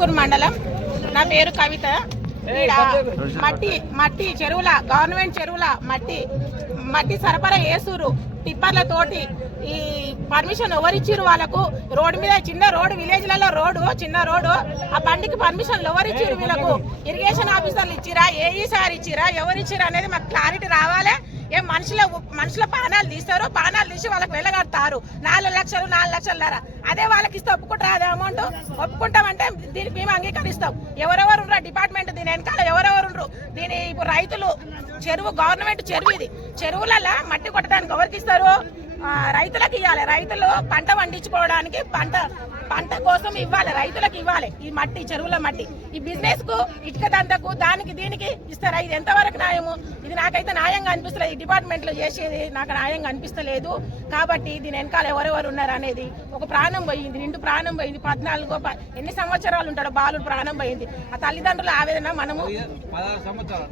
వేట్కూరు మండలం. నా పేరు కవిత. ఈడ మట్టి మట్టి చెరువుల గవర్నమెంట్ చెరువుల మట్టి మట్టి సరఫరా ఏసూరు టిప్పర్లతోటి ఈ పర్మిషన్ ఎవరిచ్చిర్రు వాళ్ళకు? రోడ్డు మీద చిన్న రోడ్డు విలేజ్లలో రోడ్డు చిన్న రోడ్డు. ఆ బండికి పర్మిషన్ ఎవరిచ్చిర్రు వీళ్ళకు? ఇరిగేషన్ ఆఫీసర్లు ఇచ్చిరా? ఏఈ సార్ ఇచ్చిరా? ఎవరిచ్చిరా అనేది మాకు క్లారిటీ రావాలి. ఏ మనుషుల మనుషుల పానాలు తీస్తారు పానాలు తీసి వాళ్ళకి వెళ్ళగడతారు. నాలుగు లక్షలు నాలుగు లక్షలు అదే వాళ్ళకి ఇస్తే ఒప్పుకుంటారా అదే అమౌంట్ ఒప్పుకుంటామంటే దీనికి మేము అంగీకరిస్తాం. ఎవరెవరు ఉండరు డిపార్ట్మెంట్ దీని వెనకాల ఎవరెవరు ఉండరు. దీని ఇప్పుడు రైతులు చెరువు గవర్నమెంట్ చెరువు ఇది. చెరువులలో మట్టి కొట్టడానికి ఎవరికి ఇస్తారు? రైతులకు ఇవ్వాలి. రైతులు పంట పండించుకోవడానికి పంట పంట కోసం ఇవ్వాలి. రైతులకు ఇవ్వాలి. ఈ మట్టి చెరువుల మట్టి. ఈ బిజినెస్కు ఇటుక దంతకు దానికి దీనికి ఇస్తారా? ఇది ఎంతవరకు న్యాయము? ఇది నాకైతే న్యాయంగా అనిపిస్తలేదు ఈ డిపార్ట్మెంట్లో చేసేది నాకు న్యాయంగా అనిపిస్తలేదు. కాబట్టి దీని వెనకాల ఎవరెవరు ఉన్నారు అనేది ఒక ప్రాణం పోయింది. నిండు ప్రాణం పోయింది. పద్నాలుగో ఎన్ని సంవత్సరాలు ఉంటాడు బాలుడు ప్రాణం పోయింది. ఆ తల్లిదండ్రుల ఆవేదన మనము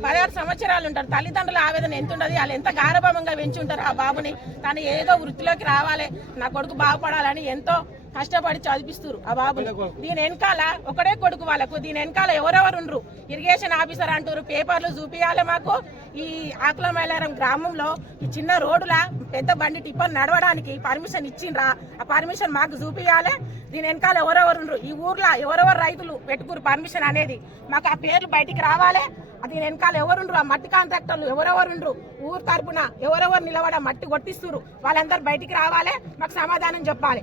పదహారు సంవత్సరాలు. ఉంటారు. తల్లిదండ్రుల ఆవేదన ఎంత ఉండదు వాళ్ళు ఎంత గారభంగా పెంచి ఉంటారు ఆ బాబుని? తను ఏదో వృత్తిలోకి రావాలి నా కొడుకు బాగుపడాలని ఎంతో కష్టపడి చదివిస్తారు ఆ బాబుని. దీని వెనకాల ఒకడే కొడుకు వాళ్ళకు. దీని వెనకాల ఎవరెవరు ఉండరు ఇరిగేషన్ ఆఫీసర్ అంటారు పేపర్లు చూపియాలి మాకు. ఈ ఆకుల మైలారం గ్రామంలో ఈ చిన్న రోడ్డుల పెద్ద బండి టిప్పర్ నడవడానికి పర్మిషన్ ఇచ్చిండ్రా. ఆ పర్మిషన్ మాకు చూపియాలి. దీని వెనకాల ఎవరెవరు ఉండరు ఈ ఊర్లో ఎవరెవరు రైతులు పెట్టుకురు పర్మిషన్ అనేది? మాకు ఆ పేర్లు బయటికి రావాలి. అది వెనకాల ఎవరుండ్రు? ఆ మట్టి కాంట్రాక్టర్లు ఎవరెవరుండ్రు? ఊరు తరపున ఎవరెవరు నిలబడ మట్టి కొట్టిస్తురు వాళ్ళందరూ బయటికి రావాలి. మాకు సమాధానం చెప్పాలి.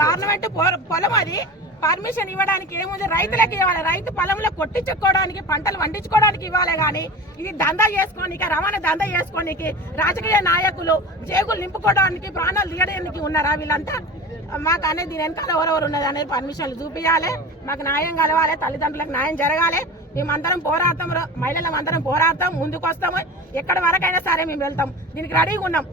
గవర్నమెంట్ పొలం అది. పర్మిషన్ ఇవ్వడానికి ఏముంది? రైతులకు ఇవ్వాలి. రైతు పొలంలో కొట్టించుకోవడానికి పంటలు పండించుకోవడానికి ఇవ్వాలి కానీ ఇది దందా చేసుకోనికి రవాణా దందా చేసుకోనికి రాజకీయ నాయకులు జేగులు నింపుకోవడానికి ప్రాణాలు తీయడానికి ఉన్నారా వీళ్ళంతా? మాకు అనేది దీని వెనకాల ఎవరెవరు ఉన్నది అనేది పర్మిషన్లు చూపించాలి మాకు న్యాయం కలవాలి తల్లిదండ్రులకు న్యాయం జరగాలి. మేమందరం పోరాడతాం మహిళలం అందరం పోరాడతాం ముందుకు వస్తాము ఎక్కడి వరకైనా సరే మేము వెళ్తాం. దీనికి రెడీగా ఉన్నాం.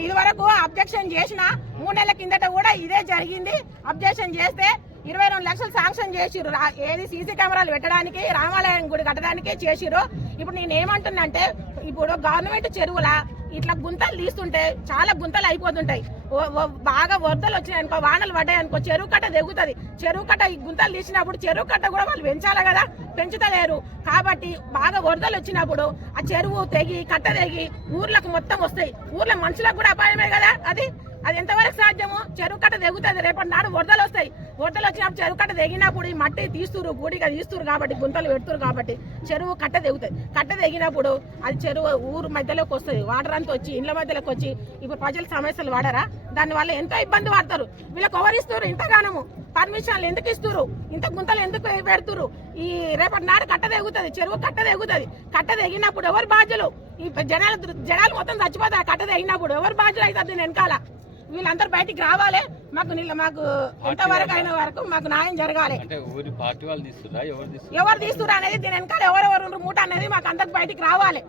ఇది వరకు అబ్జెక్షన్ చేసిన మూడు నెలల కిందట కూడా ఇదే జరిగింది. అబ్జెక్షన్ చేస్తే ఇరవై రెండు లక్షలు శాంక్షన్ చేసిర్రు. ఏది సీసీ కెమెరాలు పెట్టడానికి రామాలయం గుడి కట్టడానికి చేసిర్రు. ఇప్పుడు నేను ఏమంటున్నంటే ఇప్పుడు గవర్నమెంట్ చెరువుల ఇట్లా గుంతలు తీస్తుంటే చాలా గుంతలు అయిపోతుంటాయి. బాగా వరదలు వచ్చినాయి అనుకో వానలు పడ్డాయి అనుకో చెరువు కట్ట దిగుతుంది చెరువు కట్ట ఈ గుంతలు తీసినప్పుడు చెరువు కట్ట కూడా వాళ్ళు పెంచాలి కదా పెంచుతలేరు. కాబట్టి బాగా వరదలు వచ్చినప్పుడు ఆ చెరువు తెగి కట్ట తెగి ఊర్లకు మొత్తం వస్తాయి. ఊర్లో మనుషులకు కూడా అపాయమే కదా అది. అది ఎంతవరకు సాధ్యము? చెరువు కట్ట తెగుతుంది. రేపటి నాడు వరదలు వస్తాయి. వరదలు వచ్చినప్పుడు చెరువు కట్ట తెగినప్పుడు ఈ మట్టి తీస్తురు గూడిగా తీస్తురు కాబట్టి గుంతలు పెడుతురు కాబట్టి చెరువు కట్ట తెగుతుంది. కట్ట తెగినప్పుడు అది చెరువు ఊరు మధ్యలోకి వస్తుంది. వాటర్ అంతా వచ్చి ఇండ్ల మధ్యలోకి వచ్చి ఇప్పుడు ప్రజల సమస్యలు వాడరా? దానివల్ల ఎంతో ఇబ్బంది పడతారు. వీళ్ళకి ఎవరిస్తారు ఇంతగానము పర్మిషన్లు ఎందుకు ఇస్తురు ఇంత గుంతలు ఎందుకు పెడుతురు ఈ రేపటి నాడు కట్ట తెగుతుంది. చెరువు కట్ట తెగుతుంది. కట్ట తెగినప్పుడు ఎవరు బాధ్యులు? ఈ జనాలు జనాలు మొత్తం చచ్చిపోతారు. కట్ట తెగినప్పుడు ఎవరు బాధ్యులు అవుతుంది దీని వెనకాల? వీళ్ళందరూ బయటికి రావాలి. మాకు నీళ్ళ మాకు ఎంతవరకు అయిన వరకు మాకు న్యాయం జరగాలి. అంటే ఊరి పార్టీ వాళ్ళు తీస్తురా ఎవరు తీస్తున్నారు ఎవరు తీస్తురు అనేది దీని వెనకాల ఎవరెవరు మూట అనేది మాకు అందరికి బయటికి రావాలి.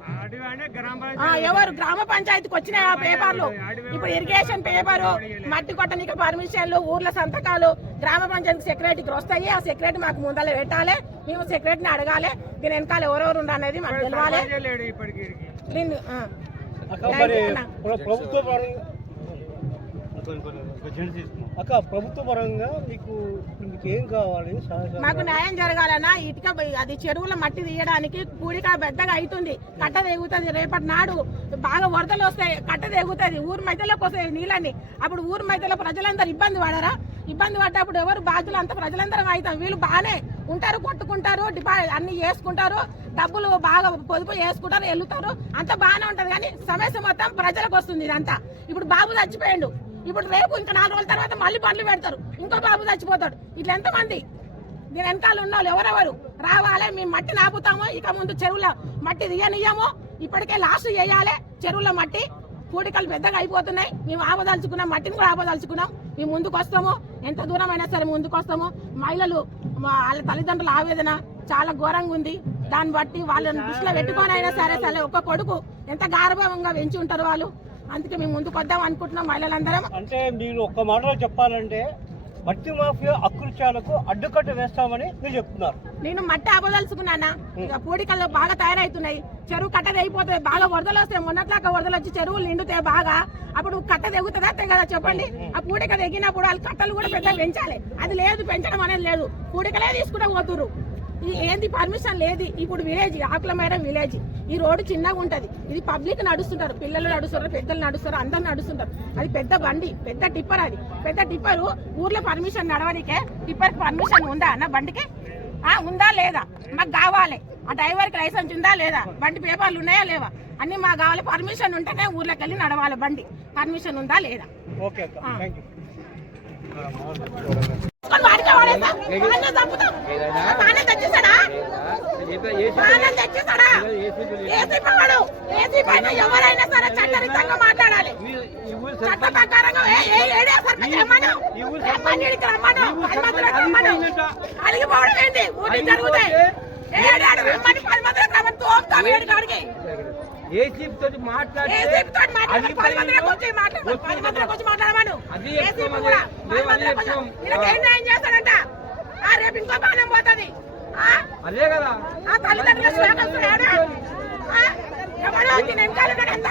ఆ, ఎవరు గ్రామ పంచాయతీకి వచ్చినాయి ఆ పేపర్లు? ఇప్పుడు ఇరిగేషన్ పేపరు మట్టి కొట్టనికి పర్మిషన్లు ఊర్ల సంతకాలు గ్రామ పంచాయతీ సెక్రటరీకి వస్తాయి. ఆ సెక్రటరీ మాకు ముందర పెట్టాలి. మేము సెక్రటరీని అడగాలి. దీని వెనకాల ఎవరెవరు అనేది మాకు తెలవాలి. ప్రభుత్వ అక్క ప్రభుత్వ పరంగా మీకు మీకు ఏం కావాలి? సహాయ మాకు న్యాయం జరగాలన్నా ఇటుక అది చెరువుల మట్టి తీయడానికి కూడిక పెద్దగా అవుతుంది కట్ట తెగుతుంది రేపటి నాడు. బాగా వరదలు వస్తాయి కట్ట తెగుతుంది. ఊరు మధ్యలోకి వస్తాయి నీళ్ళని. అప్పుడు ఊరు మధ్యలో ప్రజలందరూ ఇబ్బంది పడరా? ఇబ్బంది పడ్డప్పుడు ఎవరు బాధ్యులు? అంత ప్రజలందరం అవుతాం. వీళ్ళు బాగానే ఉంటారు కొట్టుకుంటారు డిపా అన్ని చేసుకుంటారు. డబ్బులు బాగా పొదుపు చేసుకుంటారు వెళ్తారు అంత బాగానే ఉంటది. కానీ సమస్య మొత్తం ప్రజలకు వస్తుంది ఇదంతా. ఇప్పుడు బాబు చచ్చిపోయాడు. ఇప్పుడు రేపు ఇంకా నాలుగు రోజుల తర్వాత మళ్ళీ బండ్లు పెడతారు. ఇంకో బాబు చచ్చిపోతాడు. ఇట్లా ఎంతమంది? దీని వెనకాల ఉన్న వాళ్ళు ఎవరెవరు? రావాలి మేము మట్టి నాపుతాము ఇక ముందు చెరువుల మట్టి తీయనియ్యము. ఇప్పటికే లాస్ట్ చేయాలి చెరువుల మట్టి. పూడికలు పెద్దగా అయిపోతున్నాయి. మేము ఆపదలుచుకున్నాం మట్టిని కూడా ఆపదలుచుకున్నాం. మేము ముందుకు వస్తాము. ఎంత దూరం అయినా సరే ముందుకు వస్తాము. మహిళలు వాళ్ళ తల్లిదండ్రుల ఆవేదన చాలా ఘోరంగా ఉంది. దాన్ని బట్టి వాళ్ళని దృష్టిలో పెట్టుకొని అయినా సరే సరే ఒక్క కొడుకు ఎంత గార్భంగా పెంచి ఉంటారు వాళ్ళు? అందుకే మేము ముందుకు వద్దాం అనుకుంటున్నాం మహిళలందరం. అంటే మీరు ఒక్క మాటలో చెప్పాలంటే మట్టి మాఫియా అకృత్యాలకు అడ్డుకట్ట వేస్తామని మీరు చెప్తున్నారు. నేను మట్టి ఆపదలుచుకున్నానా? ఇక పూడికల్లో బాగా తయారవుతున్నాయి చెరువు కట్ట తెగిపోతుంది బాగా వరదలు వస్తాయి. మొన్నట్లాగా వరదలు వచ్చి చెరువులు నిండుతాయి బాగా. అప్పుడు కట్ట తెగుతుందా తెగదా చెప్పండి. ఆ పూడిక తెగినప్పుడు వాళ్ళు కట్టలు కూడా పెద్ద పెంచాలి. అది లేదు పెంచడం అనేది లేదు. పూడికలే తీసుకుంటే పోతుర్రు. ఈ ఏంది పర్మిషన్ లేదు. ఇప్పుడు విలేజ్ ఆకుల మేర విలేజ్. ఈ రోడ్డు చిన్నగా ఉంటది. ఇది పబ్లిక్ నడుస్తుంటారు. పిల్లలు నడుస్తారు పెద్దలు నడుస్తారు అందరు నడుస్తుంటారు. అది పెద్ద బండి పెద్ద టిప్పర్ అది. పెద్ద టిప్పర్ ఊర్లో పర్మిషన్ నడవనికే టిప్పర్ పర్మిషన్ ఉందా అన్న బండికి? ఆ ఉందా లేదా? మాకు కావాలి. ఆ డ్రైవర్కి లైసెన్స్ ఉందా లేదా? బండి పేపర్లు ఉన్నాయా లేవా? అన్ని మాకు కావాలి. పర్మిషన్ ఉంటేనే ఊర్లోకి వెళ్ళి నడవాలి బండి. పర్మిషన్ ఉందా లేదా? ఓకే ఎవరైనా సరే చట్టరీత్యంగా మాట్లాడాలి. చట్ట ప్రకారంగా ఏడే. అలిగిపోవడం ఏంటి? జరుగుతాయి. ఏడాడు రమ్మని పది మందిలోకి రమ్మని తోపుతాం ఈడికి ఆడికి. ఏసీపీ తోటి మాట్లాడితే. అది రేపు ఇంకో బాణం పోతుంది. అదే కదా.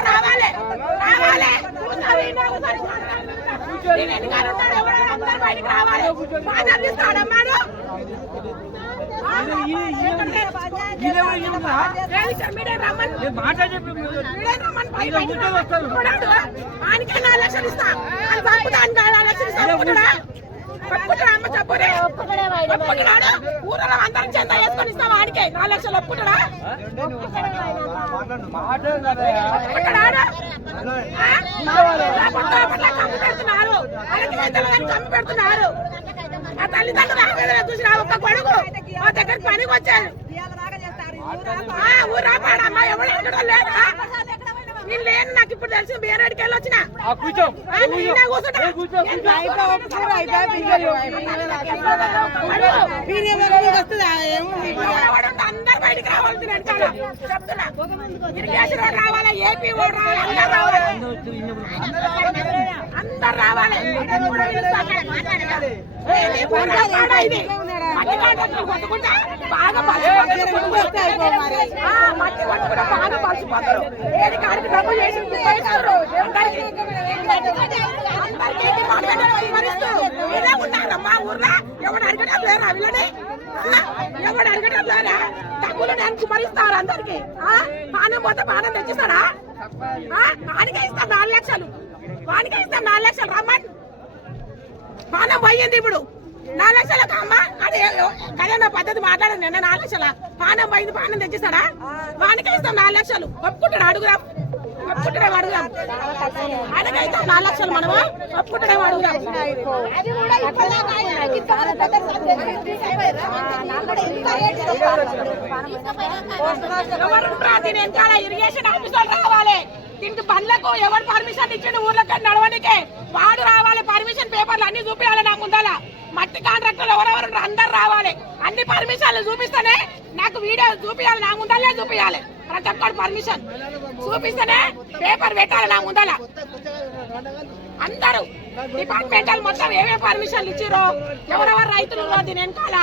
రావాలి. రావాలి. బాగా అందిస్తాడా అమ్మాడు? లక్షలు ఇస్తా. లక్షలు ఇస్తా. ఒప్పుకుంటాడా? అమ్మ చెప్పురే? ఒప్పుకుంటాడా? ఊరలో అందరం చందా వేసుకొని ఇస్తాం వాడికే నాలుగు లక్షలు ఒప్పుకుంటాడా కమ్మి పెడుతున్నారు వాళ్ళకి కమ్మి పెడుతున్నారు ఆ తల్లిదండ్రులు చూసిన ఒక్క కొడుకు మా దగ్గర పనికి వచ్చారు నాకు ఇప్పుడు తెలిసి బీరాడికి వెళ్ళి వచ్చిన. అందరు బయటికి రావాల్సింది వెనకాల. చెప్తున్నా. ఇరిగేషన్ వాడు రావాలా ఏపీ వాడు రావాలి అందరు రావాలి. అందరు కొట్టుకుంటా? బాగా పలిసిపోతారు. మట్టి కొట్టుకుంటా బాగా ఏది కాడికి డబ్బు చేసి పోయిస్తారు. ఊర్లో ఎవడు అడగడం లేరా వీళ్ళని ఎవడు అడగడం లేరా డబ్బులు నేను కుమరిస్తారు అందరికి పానం పోతే పానం తెచ్చిస్తాడా వానికే ఇస్తాం నాలుగు లక్షలు వానికే ఇస్తాం నాలుగు లక్షలు రమ్మని పానం పోయింది ఇప్పుడు నాలుగు లక్షలకు అమ్మ? అది కదే నా పద్ధతి మాట్లాడదు నిన్న నాలుగు లక్షల? పానం పోయింది పానం తెచ్చిస్తాడా? వానికే ఇస్తాం నాలుగు లక్షలు. ఒప్పుకుంటాడు అడుగుదాం. ఒప్పుకుంటాడే అడుగుదాం. ఆయనకే ఇస్తాం నాలుగు లక్షలు మనము. ఒప్పుకుంటాడే అడుగుదాం. ఎవరు ఉంటారా? దీని వెనకాల ఇరిగేషన్ ఆఫీసర్ రావాలి. దీనికి బండ్లకు ఎవరు పర్మిషన్ ఇచ్చిండు? ఊర్లోకి నడవనికే. వాడు రావాలి పర్మిషన్ పేపర్లు అన్ని చూపించాలి నా ముందల. మట్టి కాంట్రాక్టర్లు ఎవరెవరు అందరు రావాలి. అన్ని పర్మిషన్లు చూపిస్తేనే నాకు వీడియో చూపించాలి నా ముందలే చూపించాలి ప్రతి ఒక్కరు పర్మిషన్ చూపిస్తేనే పేపర్ పెట్టాలి నా ముందల. అందరూ డిపార్ట్మెంటల్ మొత్తం ఏమేమి పర్మిషన్లు ఇచ్చిరో ఎవరెవరు రైతులు దీని వెనకాల?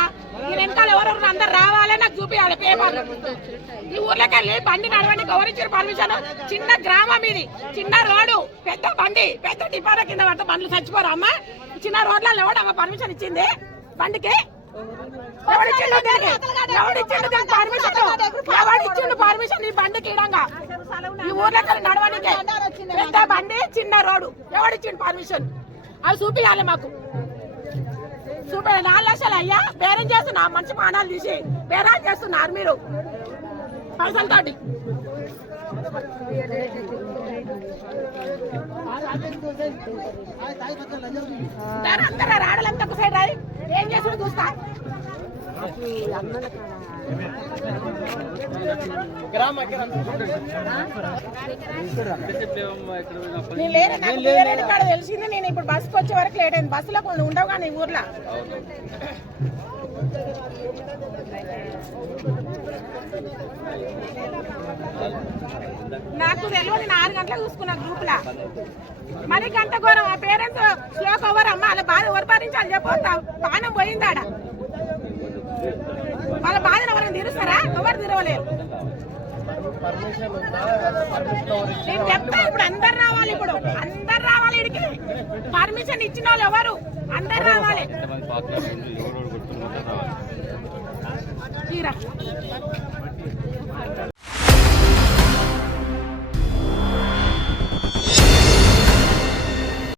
దీని వెనకాల ఎవరెవరు అందరు రావాలని నాకు చూపించాలి పేపర్. ఈ ఊర్లోకి వెళ్ళి బండి నడవడానికి గౌరవించారు పర్మిషన్ చిన్న గ్రామం ఇది. చిన్న రోడ్డు. పెద్ద బండి. పెద్ద టిపార కింద పడితే బండ్లు చచ్చిపోరు. అమ్మ చిన్న రోడ్లలో ఎవడమ్మ పర్మిషన్ ఇచ్చింది? బండికి? ఎవడిచ్చిండు పర్మిషన్ ఈ బండికి ఈ నడవడానికి పెద్ద బండి చిన్న రోడ్డు. ఎవడిచ్చిండు పర్మిషన్ అవి చూపించాలి మాకు. చూపించాలి నాలుగు లక్షలు అయ్యా. బేరం చేస్తున్నా. మంచి పానాలు తీసి బేరాలు చేస్తున్నారు మీరు. పైసలతోటి అందరూ అందరూ రాడలంతా ఒక సైడ్ రాయి. ఏం చేసి చూస్తా? కాడ తెలిసింది. నేను ఇప్పుడు బస్సుకి వచ్చే వరకు లేట్ అయింది. బస్సులో కొన్ని ఉండవు కానీ ఊర్లో. నాకు తెలియదు నేను ఆరు గంటలకు చూసుకున్నా గ్రూప్ లా మరి గంట ఘోరం. ఆ పేరెంట్స్ శ్లోక్ ఎవరు అమ్మ వాళ్ళ బాధ ఎవరు భరించాలి? చెప్పు. పానం పోయిందాడ? వాళ్ళ ఎవరు తెరవలేరు. నేను చెప్తా ఇప్పుడు అందరు రావాలి ఇప్పుడు. అందరు రావాలి ఇడికి పర్మిషన్ ఇచ్చిన వాళ్ళు ఎవరు? అందరు రావాలి.